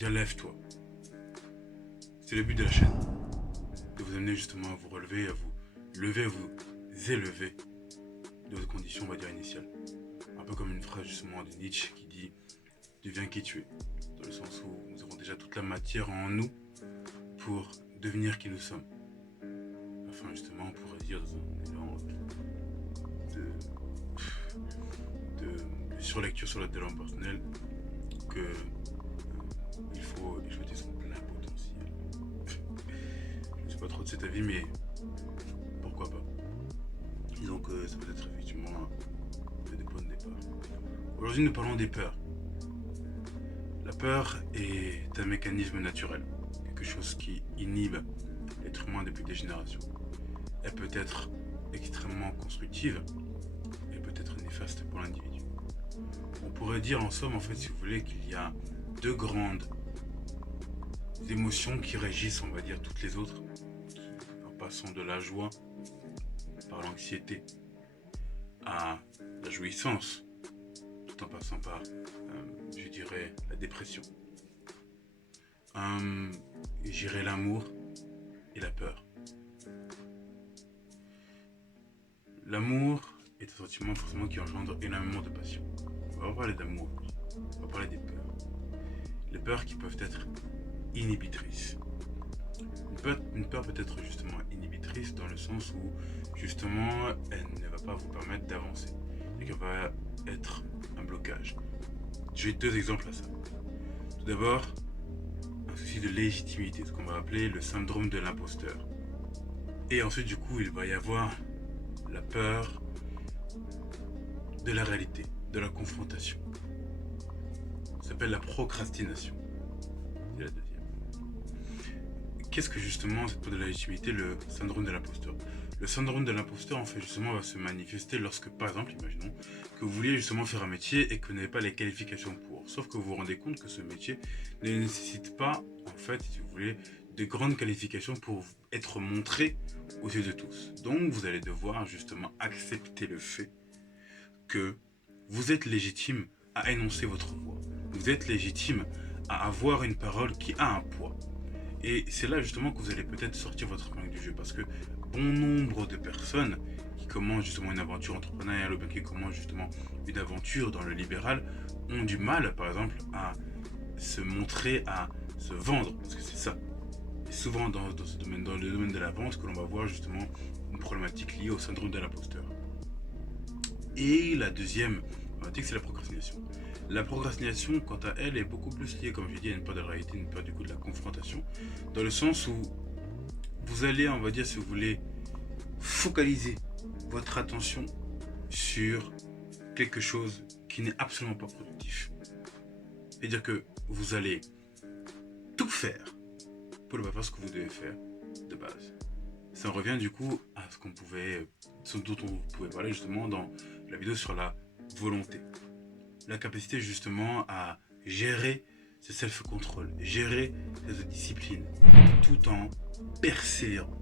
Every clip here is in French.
Déjà, lève-toi. C'est le but de la chaîne. De vous amener justement à vous relever, à vous lever, à vous élever de votre condition, on va dire, initiale. Un peu comme une phrase justement de Nietzsche qui dit deviens qui tu es. Dans le sens où nous avons déjà toute la matière en nous pour devenir qui nous sommes. Afin justement, on pourrait dire dans un élan de surlecture sur le développement personnel que il faut exploiter son plein potentiel. Je ne sais pas trop de cet avis, mais pourquoi pas. Disons que ça peut être effectivement des points de départ. Aujourd'hui, nous parlons des peurs. La peur est un mécanisme naturel, quelque chose qui inhibe l'être humain depuis des générations. Elle peut être extrêmement constructive, elle peut être néfaste pour l'individu. On pourrait dire en somme, en fait, si vous voulez, qu'il y a deux grandes émotions qui régissent, on va dire, toutes les autres, en passant de la joie par l'anxiété à la jouissance, tout en passant par, je dirais, la dépression. J'irais l'amour et la peur. L'amour est un sentiment forcément qui engendre énormément de passion. On va pas parler d'amour, on va parler des peurs. Les peurs qui peuvent être inhibitrices. Une peur peut être justement inhibitrice dans le sens où justement elle ne va pas vous permettre d'avancer et qu'elle va être un blocage. J'ai deux exemples à ça. Tout d'abord, un souci de légitimité, ce qu'on va appeler le syndrome de l'imposteur. Et ensuite, du coup, il va y avoir la peur de la réalité, de la confrontation. Ça s'appelle la procrastination. C'est la deuxième. Qu'est-ce que justement cette peur de la légitimité, le syndrome de l'imposteur? Le syndrome de l'imposteur, en fait, justement, va se manifester lorsque, par exemple, imaginons que vous vouliez justement faire un métier et que vous n'avez pas les qualifications pour. Sauf que vous vous rendez compte que ce métier ne nécessite pas, en fait, si vous voulez, de grandes qualifications pour être montré aux yeux de tous. Donc, vous allez devoir justement accepter le fait que vous êtes légitime à énoncer votre voix. Vous êtes légitime à avoir une parole qui a un poids. Et c'est là justement que vous allez peut-être sortir votre épingle du jeu parce que bon nombre de personnes qui commencent justement une aventure entrepreneuriale ou bien qui commencent justement une aventure dans le libéral ont du mal, par exemple, à se montrer, à se vendre, parce que c'est ça. Et souvent dans ce domaine, dans le domaine de la vente, que l'on va voir justement une problématique liée au syndrome de l'imposteur. Et la deuxième problématique, c'est la procrastination. La procrastination, quant à elle, est beaucoup plus liée, comme je dis, à une peur de la réalité, une peur du coup de la confrontation, dans le sens où vous allez, on va dire, si vous voulez, focaliser votre attention sur quelque chose qui n'est absolument pas productif. C'est-à-dire que vous allez tout faire pour ne pas faire ce que vous devez faire de base. Ça revient du coup à ce dont on pouvait parler justement dans la vidéo sur la volonté. La capacité justement à gérer ce self-control, gérer cette discipline, tout en persévérant.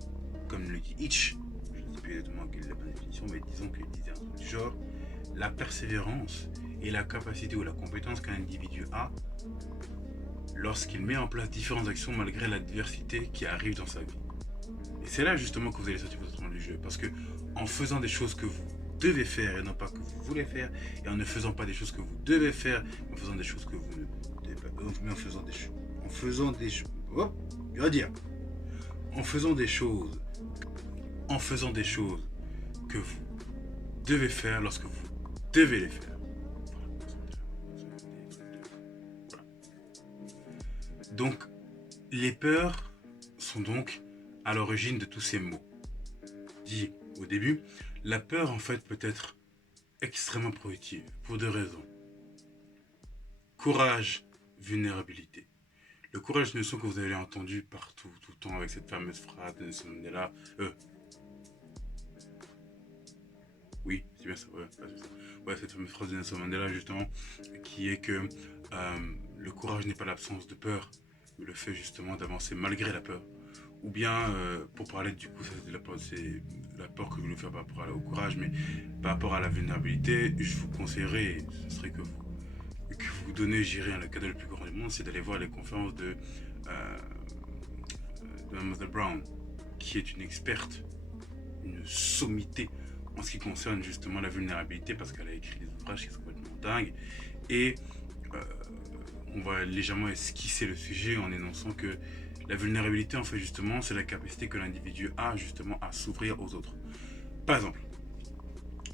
Comme le dit Hitch, je ne sais plus exactement quelle est la bonne définition, mais disons qu'il disait un truc du genre, la persévérance est la capacité ou la compétence qu'un individu a lorsqu'il met en place différentes actions malgré l'adversité qui arrive dans sa vie. Et c'est là justement que vous allez sortir votre du jeu, parce que en faisant des choses que vous devez faire et non pas que vous voulez faire, et en ne faisant pas des choses que vous devez faire, mais en faisant des choses que vous ne devez pas, mais en faisant des choses, je vais dire, en faisant des choses, que vous devez faire lorsque vous devez les faire. Voilà. Donc, les peurs sont donc à l'origine de tous ces mots. Dit au début, la peur en fait peut être extrêmement productive pour deux raisons. Courage, vulnérabilité. Le courage, c'est une notion que vous avez entendu partout, tout le temps, avec cette fameuse phrase de Nelson Mandela. Oui, c'est bien ça, ouais, c'est ça. Ouais, cette fameuse phrase de Nelson Mandela, justement, qui est que le courage n'est pas l'absence de peur, mais le fait justement d'avancer malgré la peur. Ou bien, pour parler du coup, c'est la peur que vous voulez faire par rapport au courage, mais par rapport à la vulnérabilité, je vous conseillerais, ce serait que vous que vous donnez, j'irai le cadeau le plus grand du monde, c'est d'aller voir les conférences de Mademoiselle Brown, qui est une experte, une sommité en ce qui concerne justement la vulnérabilité, parce qu'elle a écrit des ouvrages qui sont complètement dingues. Et euh, on va légèrement esquisser le sujet en énonçant que la vulnérabilité, en fait, justement, c'est la capacité que l'individu a justement à s'ouvrir aux autres. Par exemple,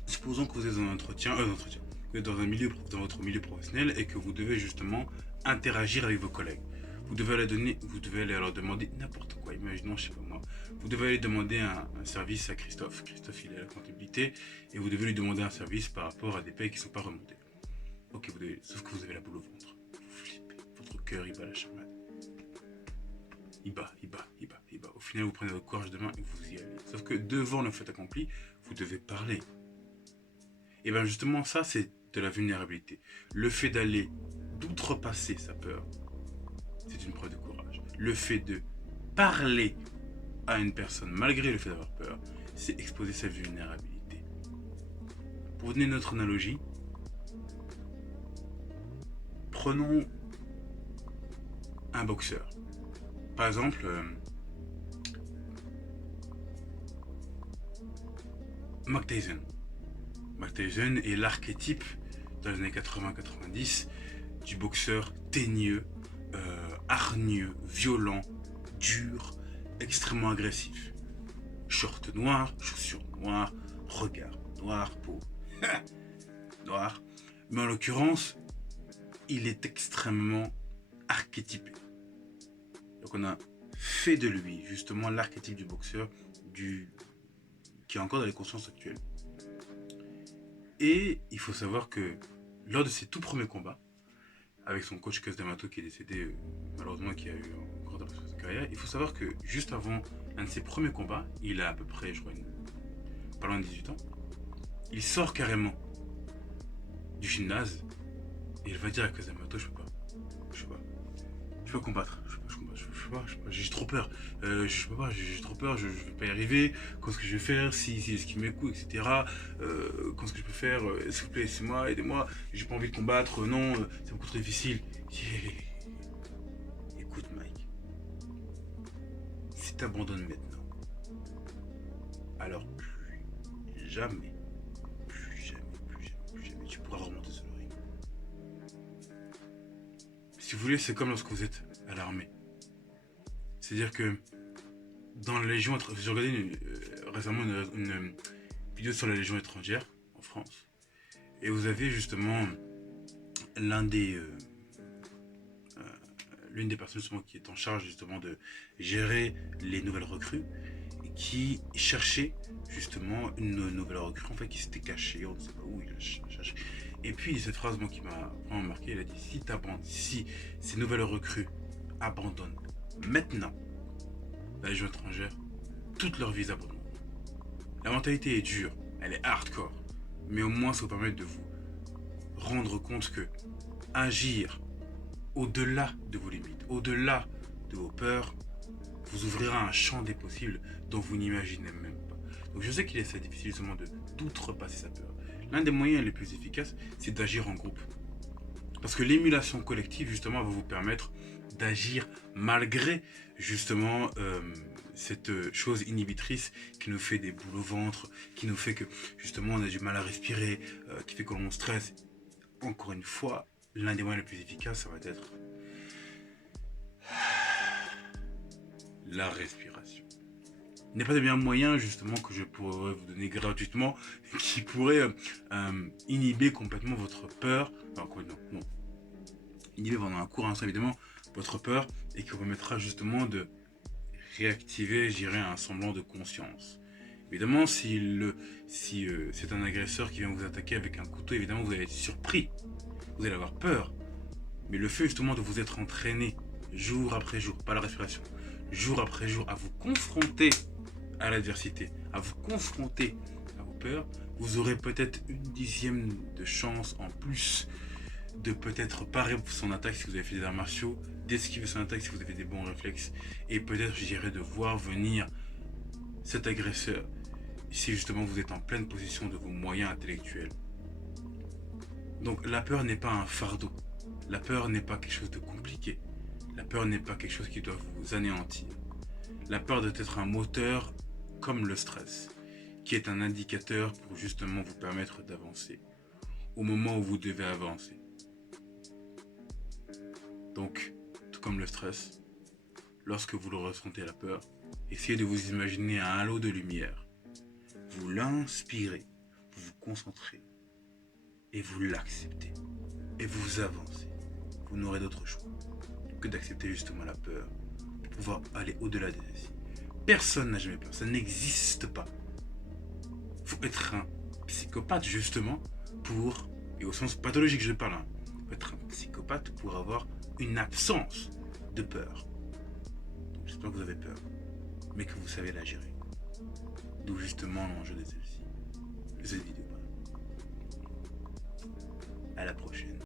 supposons que vous êtes dans un entretien, vous êtes dans votre milieu professionnel et que vous devez justement interagir avec vos collègues. Vous devez aller leur demander n'importe quoi. Imaginons, je sais pas moi, vous devez aller demander un service à Christophe. Christophe, il est à la comptabilité et vous devez lui demander un service par rapport à des payes qui ne sont pas remontées. Ok, sauf que vous avez la boule au ventre. Vous flippez, votre cœur il bat la chamade. Il bat. Au final, vous prenez votre courage de main et vous y allez. Sauf que devant le fait accompli, vous devez parler. Et bien justement, ça, c'est de la vulnérabilité. Le fait d'outrepasser sa peur, c'est une preuve de courage. Le fait de parler à une personne, malgré le fait d'avoir peur, c'est exposer sa vulnérabilité. Pour donner une autre analogie, prenons un boxeur. Par exemple, Mike Tyson. Mike Tyson est l'archétype dans les années 80-90 du boxeur teigneux, hargneux, violent, dur, extrêmement agressif. Short noir, chaussures noires, regard noir, peau noire. Mais en l'occurrence, il est extrêmement archétypé. Donc on a fait de lui justement l'archétype du boxeur qui est encore dans les consciences actuelles. Et il faut savoir que lors de ses tout premiers combats, avec son coach Cus D'Amato qui est décédé malheureusement, qui a eu un grand impact sur sa carrière, il faut savoir que juste avant un de ses premiers combats, il a à peu près, je crois, pas loin de 18 ans, il sort carrément du gymnase et il va dire à Cus D'Amato, je peux pas combattre, j'ai trop peur, j'ai trop peur, je vais pas y arriver, qu'est-ce que je vais faire, si ce qui m'écoute, etc. Qu'est-ce que je peux faire, s'il vous plaît, aidez-moi, j'ai pas envie de combattre, non, c'est beaucoup trop difficile. Écoute Mike, si t'abandonnes maintenant, alors plus jamais, tu pourras remonter sur le ring. Si vous voulez, c'est comme lorsque vous êtes à l'armée. C'est-à-dire que dans la Légion, j'ai regardé récemment une vidéo sur la Légion étrangère en France, et vous avez justement l'une des personnes justement qui est en charge justement de gérer les nouvelles recrues, et qui cherchait justement une nouvelle recrue en fait qui s'était cachée, on ne sait pas où il a cherché. Et puis cette phrase qui m'a vraiment marqué, il a dit si ces nouvelles recrues abandonnent maintenant la Légion étrangère, toute leur vie abandonnent. La mentalité est dure, elle est hardcore, mais au moins ça vous permet de vous rendre compte que agir au-delà de vos limites, au-delà de vos peurs, vous ouvrira un champ des possibles dont vous n'imaginez même pas. Donc je sais qu'il est assez difficile justement d'outrepasser sa peur. L'un des moyens les plus efficaces, c'est d'agir en groupe. Parce que l'émulation collective, justement, va vous permettre d'agir malgré, justement, cette chose inhibitrice qui nous fait des boules au ventre, qui nous fait que, justement, on a du mal à respirer, qui fait que l'on stresse. Encore une fois, l'un des moyens les plus efficaces, ça va être la respiration. Il n'y a pas de meilleur moyen, justement, que je pourrais vous donner gratuitement, qui pourrait inhiber complètement votre peur. Enfin, non. Inhiber pendant un court instant, évidemment, votre peur, et qui vous permettra justement de réactiver, je dirais, un semblant de conscience. Évidemment, si c'est un agresseur qui vient vous attaquer avec un couteau, évidemment, vous allez être surpris. Vous allez avoir peur. Mais le fait, justement, de vous être entraîné jour après jour, pas la respiration, jour après jour, à vous confronter à l'adversité, à vous confronter à vos peurs, vous aurez peut-être 1/10 de chance en plus de peut-être parer son attaque si vous avez fait des arts martiaux, d'esquiver son attaque si vous avez des bons réflexes, et peut-être, je dirais, de voir venir cet agresseur si justement vous êtes en pleine possession de vos moyens intellectuels. Donc la peur n'est pas un fardeau. La peur n'est pas quelque chose de compliqué. La peur n'est pas quelque chose qui doit vous anéantir. La peur doit être un moteur comme le stress, qui est un indicateur pour justement vous permettre d'avancer au moment où vous devez avancer. Donc, tout comme le stress, lorsque vous le ressentez la peur, essayez de vous imaginer un halo de lumière. Vous l'inspirez, vous vous concentrez et vous l'acceptez. Et vous avancez. Vous n'aurez d'autre choix que d'accepter justement la peur pour pouvoir aller au-delà des défis. Personne n'a jamais peur, ça n'existe pas. Il faut être un psychopathe justement pour, et au sens pathologique je parle, il faut être un psychopathe pour avoir une absence de peur. Donc j'espère que vous avez peur, mais que vous savez la gérer. D'où justement l'enjeu de cette vidéo. À la prochaine.